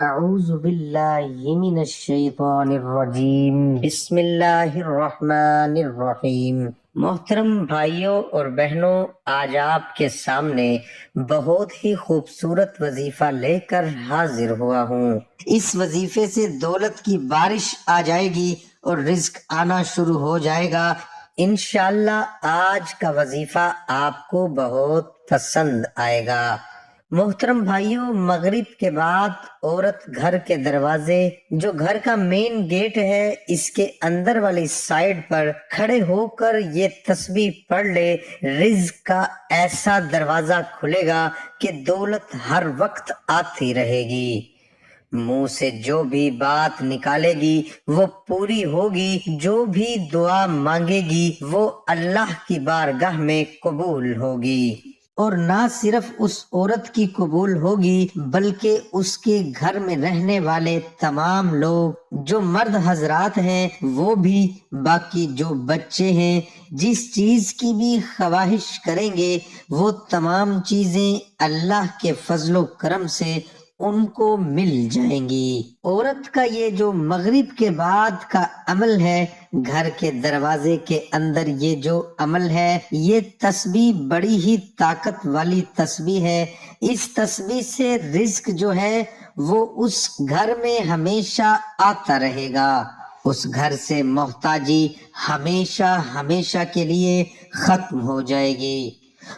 اعوذ باللہ من الشیطان الرجیم، بسم اللہ الرحمن الرحیم۔ محترم بھائیوں اور بہنوں، آج آپ کے سامنے بہت ہی خوبصورت وظیفہ لے کر حاضر ہوا ہوں۔ اس وظیفے سے دولت کی بارش آ جائے گی اور رزق آنا شروع ہو جائے گا۔ انشاءاللہ آج کا وظیفہ آپ کو بہت پسند آئے گا۔ محترم بھائیوں، مغرب کے بعد عورت گھر کے دروازے، جو گھر کا مین گیٹ ہے، اس کے اندر والی سائیڈ پر کھڑے ہو کر یہ تسبیح پڑھ لے، رزق کا ایسا دروازہ کھلے گا کہ دولت ہر وقت آتی رہے گی۔ منہ سے جو بھی بات نکالے گی وہ پوری ہوگی، جو بھی دعا مانگے گی وہ اللہ کی بارگاہ میں قبول ہوگی۔ اور نہ صرف اس عورت کی قبول ہوگی بلکہ اس کے گھر میں رہنے والے تمام لوگ، جو مرد حضرات ہیں وہ بھی، باقی جو بچے ہیں، جس چیز کی بھی خواہش کریں گے وہ تمام چیزیں اللہ کے فضل و کرم سے ان کو مل جائیں گی۔ عورت کا یہ جو مغرب کے بعد کا عمل ہے، گھر کے دروازے کے اندر یہ جو عمل ہے، یہ تسبیح بڑی ہی طاقت والی تسبیح ہے۔ اس تسبیح سے رزق جو ہے وہ اس گھر میں ہمیشہ آتا رہے گا، اس گھر سے محتاجی ہمیشہ ہمیشہ کے لیے ختم ہو جائے گی،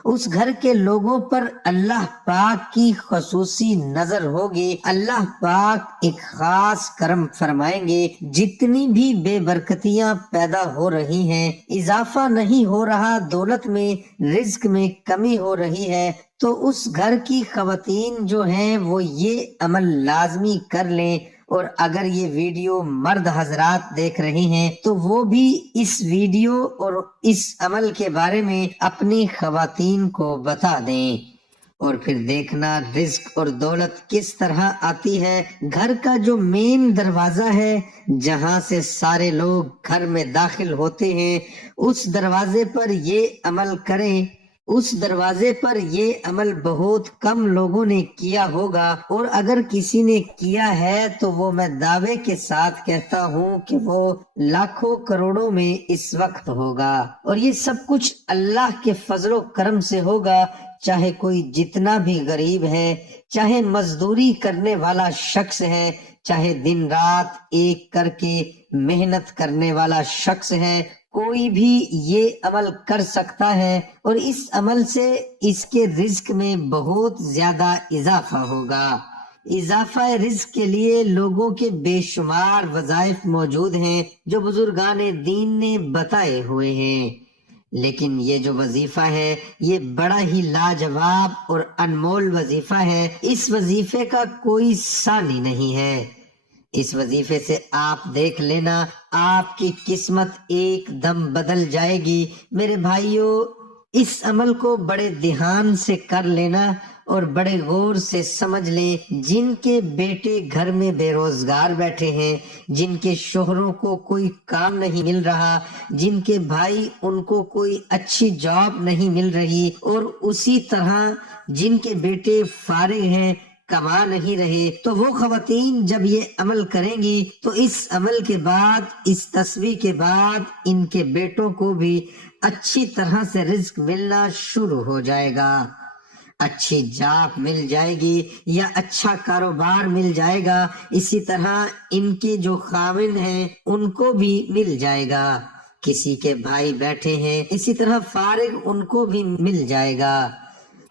اس گھر کے لوگوں پر اللہ پاک کی خصوصی نظر ہوگی، اللہ پاک ایک خاص کرم فرمائیں گے۔ جتنی بھی بے برکتیاں پیدا ہو رہی ہیں، اضافہ نہیں ہو رہا، دولت میں، رزق میں کمی ہو رہی ہے، تو اس گھر کی خواتین جو ہیں وہ یہ عمل لازمی کر لیں۔ اور اگر یہ ویڈیو مرد حضرات دیکھ رہے ہیں تو وہ بھی اس ویڈیو اور اس عمل کے بارے میں اپنی خواتین کو بتا دیں، اور پھر دیکھنا رزق اور دولت کس طرح آتی ہے۔ گھر کا جو مین دروازہ ہے، جہاں سے سارے لوگ گھر میں داخل ہوتے ہیں، اس دروازے پر یہ عمل کریں۔ اس دروازے پر یہ عمل بہت کم لوگوں نے کیا ہوگا، اور اگر کسی نے کیا ہے تو وہ میں دعوے کے ساتھ کہتا ہوں کہ وہ لاکھوں کروڑوں میں اس وقت ہوگا، اور یہ سب کچھ اللہ کے فضل و کرم سے ہوگا۔ چاہے کوئی جتنا بھی غریب ہے، چاہے مزدوری کرنے والا شخص ہے، چاہے دن رات ایک کر کے محنت کرنے والا شخص ہے، کوئی بھی یہ عمل کر سکتا ہے، اور اس عمل سے اس کے رزق میں بہت زیادہ اضافہ ہوگا۔ اضافہ رزق کے لیے لوگوں کے بے شمار وظائف موجود ہیں جو بزرگان دین نے بتائے ہوئے ہیں، لیکن یہ جو وظیفہ ہے یہ بڑا ہی لاجواب اور انمول وظیفہ ہے۔ اس وظیفے کا کوئی ثانی نہیں ہے۔ اس وظیفے سے آپ دیکھ لینا آپ کی قسمت ایک دم بدل جائے گی۔ میرے بھائیوں، اس عمل کو بڑے دھیان سے کر لینا اور بڑے غور سے سمجھ لیں۔ جن کے بیٹے گھر میں بے روزگار بیٹھے ہیں، جن کے شوہروں کو کوئی کام نہیں مل رہا، جن کے بھائی ان کو کوئی اچھی جاب نہیں مل رہی، اور اسی طرح جن کے بیٹے فارغ ہیں، کما نہیں رہے، تو وہ خواتین جب یہ عمل کریں گی تو اس عمل کے بعد، اس تسبیح کے بعد، ان کے بیٹوں کو بھی اچھی طرح سے رزق ملنا شروع ہو جائے گا، اچھی جاب مل جائے گی یا اچھا کاروبار مل جائے گا۔ اسی طرح ان کے جو خاوند ہیں ان کو بھی مل جائے گا، کسی کے بھائی بیٹھے ہیں اسی طرح فارغ ان کو بھی مل جائے گا۔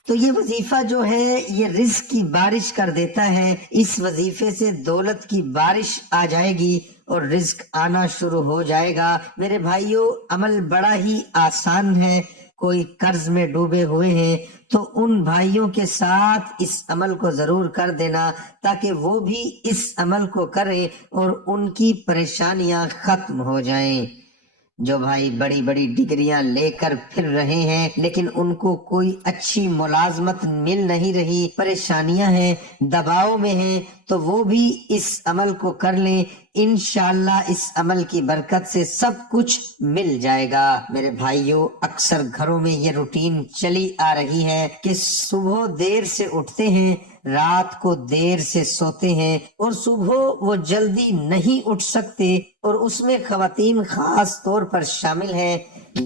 تو یہ وظیفہ جو ہے یہ رزق کی بارش کر دیتا ہے۔ اس وظیفے سے دولت کی بارش آ جائے گی اور رزق آنا شروع ہو جائے گا۔ میرے بھائیوں، عمل بڑا ہی آسان ہے۔ کوئی قرض میں ڈوبے ہوئے ہیں تو ان بھائیوں کے ساتھ اس عمل کو ضرور کر دینا، تاکہ وہ بھی اس عمل کو کریں اور ان کی پریشانیاں ختم ہو جائیں۔ جو بھائی بڑی بڑی ڈگریاں لے کر پھر رہے ہیں لیکن ان کو کوئی اچھی ملازمت مل نہیں رہی، پریشانیاں ہیں، دباؤ میں ہیں، تو وہ بھی اس عمل کو کر لیں۔ انشاءاللہ اس عمل کی برکت سے سب کچھ مل جائے گا۔ میرے بھائیوں، اکثر گھروں میں یہ روٹین چلی آ رہی ہے کہ صبح دیر سے اٹھتے ہیں، رات کو دیر سے سوتے ہیں اور صبح وہ جلدی نہیں اٹھ سکتے، اور اس میں خواتین خاص طور پر شامل ہیں۔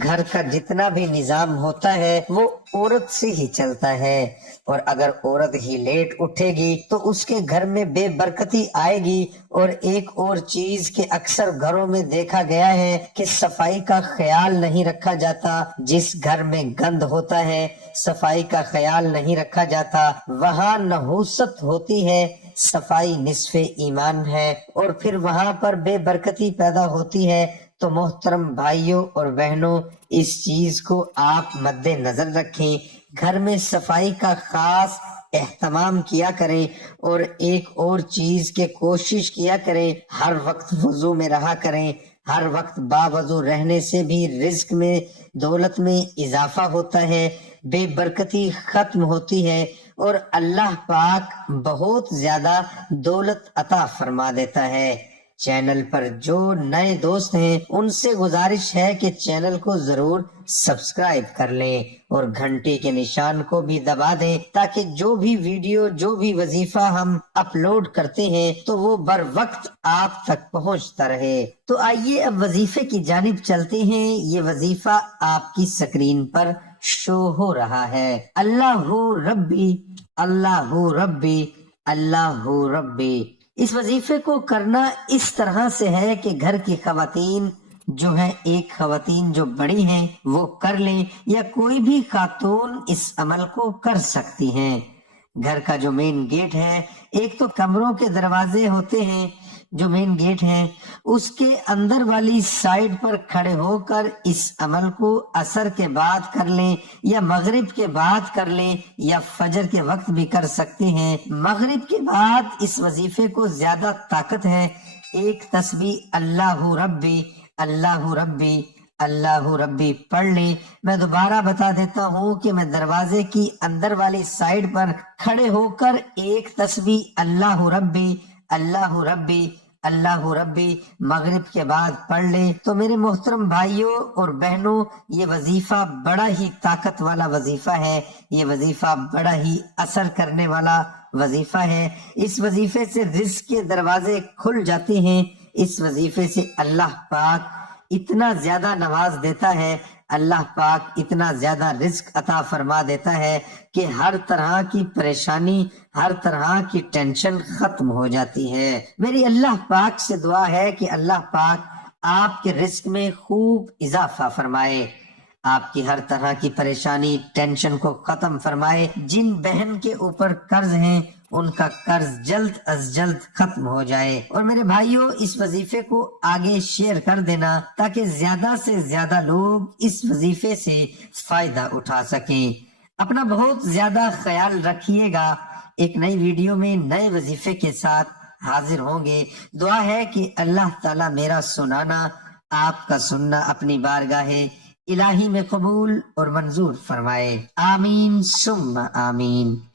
گھر کا جتنا بھی نظام ہوتا ہے وہ عورت سے ہی چلتا ہے، اور اگر عورت ہی لیٹ اٹھے گی تو اس کے گھر میں بے برکتی آئے گی۔ اور ایک اور چیز کہ اکثر گھروں میں دیکھا گیا ہے کہ صفائی کا خیال نہیں رکھا جاتا۔ جس گھر میں گند ہوتا ہے، صفائی کا خیال نہیں رکھا جاتا، وہاں نحوست ہوتی ہے۔ صفائی نصف ایمان ہے، اور پھر وہاں پر بے برکتی پیدا ہوتی ہے۔ تو محترم بھائیوں اور بہنوں، اس چیز کو آپ مد نظر رکھیں، گھر میں صفائی کا خاص اہتمام کیا کریں، اور ایک اور چیز کے کوشش کیا کریں ہر وقت وضو میں رہا کریں۔ ہر وقت باوضو رہنے سے بھی رزق میں، دولت میں اضافہ ہوتا ہے، بے برکتی ختم ہوتی ہے، اور اللہ پاک بہت زیادہ دولت عطا فرما دیتا ہے۔ چینل پر جو نئے دوست ہیں ان سے گزارش ہے کہ چینل کو ضرور سبسکرائب کر لیں اور گھنٹی کے نشان کو بھی دبا دیں، تاکہ جو بھی ویڈیو، جو بھی وظیفہ ہم اپلوڈ کرتے ہیں تو وہ بر وقت آپ تک پہنچتا رہے۔ تو آئیے اب وظیفے کی جانب چلتے ہیں۔ یہ وظیفہ آپ کی سکرین پر شو ہو رہا ہے۔ اللہ ربی، اللہ ربی، اللہ ربی۔ اس وظیفے کو کرنا اس طرح سے ہے کہ گھر کی خواتین جو ہیں، ایک خواتین جو بڑی ہیں وہ کر لیں، یا کوئی بھی خاتون اس عمل کو کر سکتی ہیں۔ گھر کا جو مین گیٹ ہے، ایک تو کمروں کے دروازے ہوتے ہیں، جو مین گیٹ ہے اس کے اندر والی سائڈ پر کھڑے ہو کر اس عمل کو عصر کے بعد کر لیں، یا مغرب کے بعد کر لیں، یا فجر کے وقت بھی کر سکتے ہیں۔ مغرب کے بعد اس وظیفے کو زیادہ طاقت ہے۔ ایک تسبیح اللہ ربی، اللہ ربی، اللہ ربی پڑھ لیں۔ میں دوبارہ بتا دیتا ہوں کہ میں دروازے کی اندر والی سائڈ پر کھڑے ہو کر ایک تسبیح اللہ ربی، اللہ ربی، اللہ ربی مغرب کے بعد پڑھ لیں۔ تو میرے محترم بھائیوں اور بہنوں، یہ وظیفہ بڑا ہی طاقت والا وظیفہ ہے، یہ وظیفہ بڑا ہی اثر کرنے والا وظیفہ ہے۔ اس وظیفے سے رزق کے دروازے کھل جاتے ہیں۔ اس وظیفے سے اللہ پاک اتنا زیادہ نواز دیتا ہے، اللہ پاک اتنا زیادہ رزق عطا فرما دیتا ہے کہ ہر طرح کی پریشانی، ہر طرح کی ٹینشن ختم ہو جاتی ہے۔ میری اللہ پاک سے دعا ہے کہ اللہ پاک آپ کے رزق میں خوب اضافہ فرمائے، آپ کی ہر طرح کی پریشانی، ٹینشن کو ختم فرمائے۔ جن بہن کے اوپر قرض ہیں ان کا قرض جلد از جلد ختم ہو جائے۔ اور میرے بھائیوں، اس وظیفے کو آگے شیئر کر دینا تاکہ زیادہ سے زیادہ لوگ اس وظیفے سے فائدہ اٹھا سکیں۔ اپنا بہت زیادہ خیال رکھیے گا۔ ایک نئی ویڈیو میں نئے وظیفے کے ساتھ حاضر ہوں گے۔ دعا ہے کہ اللہ تعالیٰ میرا سنانا، آپ کا سننا اپنی بارگاہ الہی میں قبول اور منظور فرمائے۔ آمین ثم آمین۔